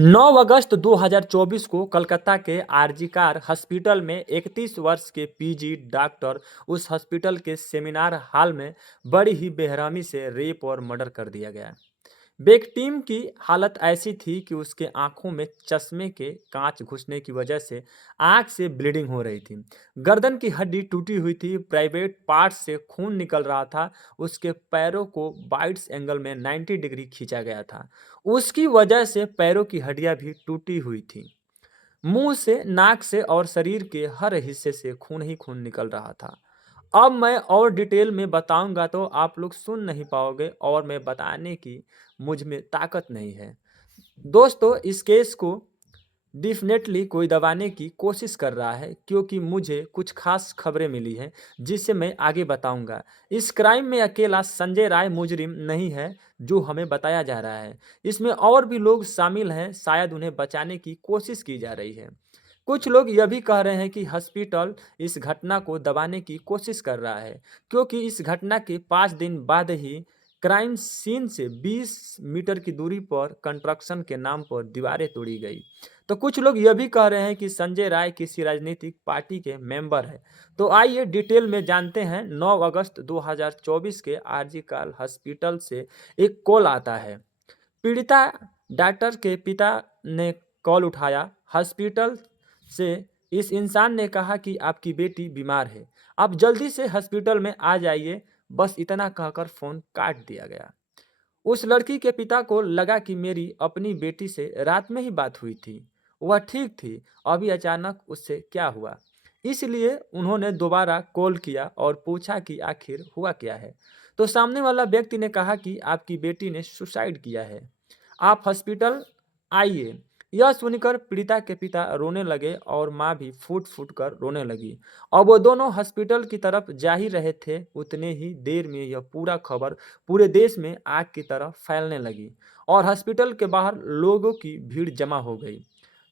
9 अगस्त 2024 को कोलकाता के आरजीकर हॉस्पिटल में 31 वर्ष के पीजी डॉक्टर उस हॉस्पिटल के सेमिनार हॉल में बड़ी ही बेरहमी से रेप और मर्डर कर दिया गया। विक्टिम की हालत ऐसी थी कि उसके आंखों में चश्मे के कांच घुसने की वजह से आंख से ब्लीडिंग हो रही थी। गर्दन की हड्डी टूटी हुई थी, प्राइवेट पार्ट से खून निकल रहा था। उसके पैरों को वाइड्स एंगल में 90 डिग्री खींचा गया था। उसकी वजह से पैरों की हड्डियां भी टूटी हुई थी। मुंह से, नाक से और शरीर के हर हिस्से से खून ही खून निकल रहा था। अब मैं और डिटेल में बताऊंगा तो आप लोग सुन नहीं पाओगे और मैं बताने की मुझ में ताकत नहीं है। दोस्तों, इस केस को डेफिनेटली कोई दबाने की कोशिश कर रहा है, क्योंकि मुझे कुछ खास खबरें मिली हैं जिससे मैं आगे बताऊंगा। इस क्राइम में अकेला संजय राय मुजरिम नहीं है जो हमें बताया जा रहा है। इसमें और भी लोग शामिल हैं, शायद उन्हें बचाने की कोशिश की जा रही है। कुछ लोग यह भी कह रहे हैं कि हॉस्पिटल इस घटना को दबाने की कोशिश कर रहा है, क्योंकि इस घटना के 5 दिन बाद ही क्राइम सीन से 20 मीटर की दूरी पर कंस्ट्रक्शन के नाम पर दीवारें तोड़ी गई। तो कुछ लोग यह भी कह रहे हैं कि संजय राय किसी राजनीतिक पार्टी के मेंबर है। तो आइए डिटेल में जानते हैं। 9 अगस्त 2024 के आरजी काल हॉस्पिटल से एक कॉल आता है। पीड़िता डॉक्टर के पिता ने कॉल उठाया हॉस्पिटल से। इस इंसान ने कहा कि आपकी बेटी बीमार है, आप जल्दी से हॉस्पिटल में आ जाइए। बस इतना कहकर फोन काट दिया गया। उस लड़की के पिता को लगा कि मेरी अपनी बेटी से रात में ही बात हुई थी, वह ठीक थी, अभी अचानक उससे क्या हुआ। इसलिए उन्होंने दोबारा कॉल किया और पूछा कि आखिर हुआ क्या है। तो सामने वाला व्यक्ति ने कहा कि आपकी बेटी ने सुसाइड किया है, आप हॉस्पिटल आइए। यह सुनकर पीड़िता के पिता रोने लगे और माँ भी फूट फूट कर रोने लगी। और वो दोनों हॉस्पिटल की तरफ जा ही रहे थे, उतने ही देर में यह पूरा खबर पूरे देश में आग की तरह फैलने लगी और हॉस्पिटल के बाहर लोगों की भीड़ जमा हो गई।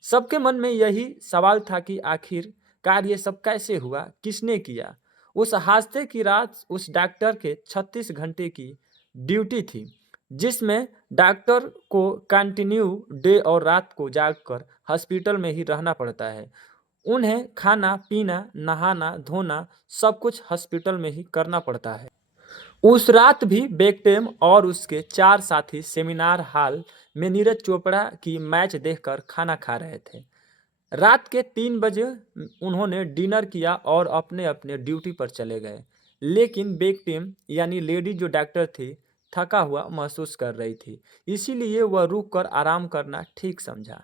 सबके मन में यही सवाल था कि आखिरकार ये सब कैसे हुआ, किसने किया। उस हादसे की रात उस डॉक्टर के 36 घंटे की ड्यूटी थी, जिसमें डॉक्टर को कंटिन्यू डे और रात को जागकर हॉस्पिटल में ही रहना पड़ता है। उन्हें खाना पीना, नहाना धोना सब कुछ हॉस्पिटल में ही करना पड़ता है। उस रात भी बेक्टेम और उसके 4 साथी सेमिनार हॉल में नीरज चोपड़ा की मैच देखकर खाना खा रहे थे। रात के 3 बजे उन्होंने डिनर किया और अपने अपने ड्यूटी पर चले गए। लेकिन बेक्टिम यानी लेडी जो डॉक्टर थी, थका हुआ महसूस कर रही थी, इसीलिए वह रुक कर आराम करना ठीक समझा।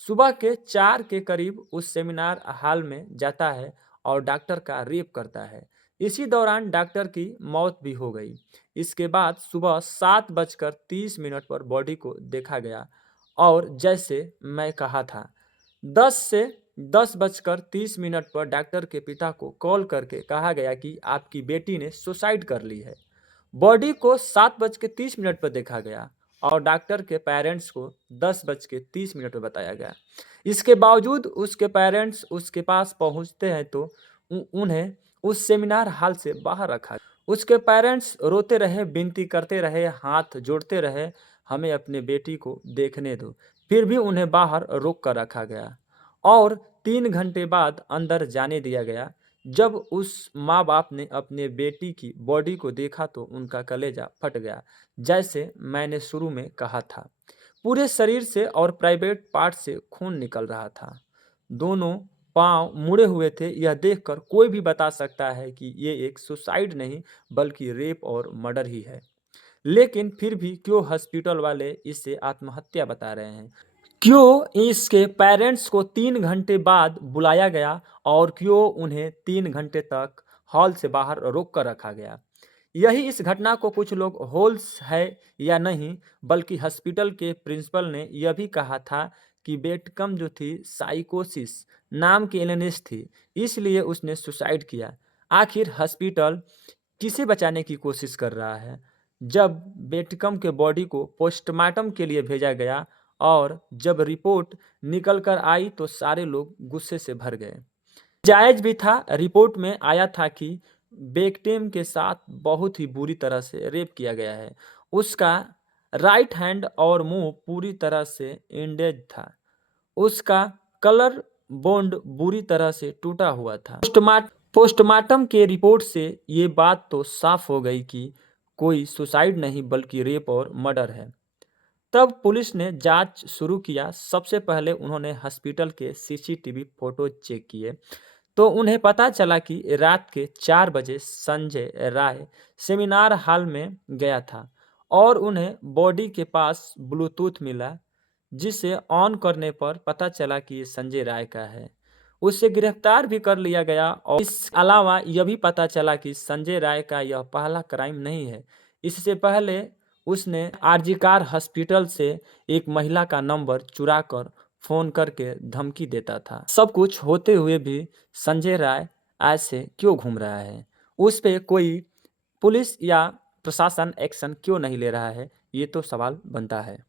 सुबह के 4 के करीब उस सेमिनार हॉल में जाता है और डॉक्टर का रेप करता है। इसी दौरान डॉक्टर की मौत भी हो गई। इसके बाद सुबह 7:30 पर बॉडी को देखा गया और जैसे मैं कहा था, 10 से 10:30 पर डॉक्टर के पिता को कॉल करके कहा गया कि आपकी बेटी ने सुसाइड कर ली है। बॉडी को 7:30 पर देखा गया और डॉक्टर के पेरेंट्स को 10:30 पर बताया गया। इसके बावजूद उसके पेरेंट्स उसके पास पहुंचते हैं तो उन्हें उस सेमिनार हॉल से बाहर रखा। उसके पेरेंट्स रोते रहे, विनती करते रहे, हाथ जोड़ते रहे, हमें अपने बेटी को देखने दो। फिर भी उन्हें बाहर रोक कर रखा गया और 3 घंटे बाद अंदर जाने दिया गया। जब उस माँ बाप ने अपने बेटी की बॉडी को देखा तो उनका कलेजा फट गया। जैसे मैंने शुरू में कहा था, पूरे शरीर से और प्राइवेट पार्ट से खून निकल रहा था। दोनों पांव मुड़े हुए थे। यह देखकर कोई भी बता सकता है कि ये एक सुसाइड नहीं बल्कि रेप और मर्डर ही है। लेकिन फिर भी क्यों हॉस्पिटल वाले इसे आत्महत्या बता रहे हैं? क्यों इसके पेरेंट्स को 3 घंटे बाद बुलाया गया और क्यों उन्हें 3 घंटे तक हॉल से बाहर रोक कर रखा गया? यही इस घटना को कुछ लोग होल्स है या नहीं, बल्कि हॉस्पिटल के प्रिंसिपल ने यह भी कहा था कि बेटकम जो थी साइकोसिस नाम की इलनेस थी, इसलिए उसने सुसाइड किया। आखिर हॉस्पिटल किसे बचाने की कोशिश कर रहा है? जब बेटकम के बॉडी को पोस्टमार्टम के लिए भेजा गया और जब रिपोर्ट निकल कर आई तो सारे लोग गुस्से से भर गए। जायज भी था। रिपोर्ट में आया था कि बेक्टेम के साथ बहुत ही बुरी तरह से रेप किया गया है। उसका राइट हैंड और मुंह पूरी तरह से इंडेज था। उसका कलर बॉन्ड बुरी तरह से टूटा हुआ था। पोस्टमार्टम के रिपोर्ट से ये बात तो साफ हो गई कि कोई सुसाइड नहीं बल्कि रेप और मर्डर है। तब पुलिस ने जांच शुरू किया। सबसे पहले उन्होंने हॉस्पिटल के सीसीटीवी फोटो चेक किए तो उन्हें पता चला कि रात के 4 बजे संजय राय सेमिनार हॉल में गया था और उन्हें बॉडी के पास ब्लूटूथ मिला, जिसे ऑन करने पर पता चला कि ये संजय राय का है। उसे गिरफ्तार भी कर लिया गया और इसके अलावा यह भी पता चला कि संजय राय का यह पहला क्राइम नहीं है। इससे पहले उसने आरजीकार हॉस्पिटल से एक महिला का नंबर चुराकर फोन करके धमकी देता था। सब कुछ होते हुए भी संजय राय ऐसे क्यों घूम रहा है? उस पे कोई पुलिस या प्रशासन एक्शन क्यों नहीं ले रहा है? ये तो सवाल बनता है।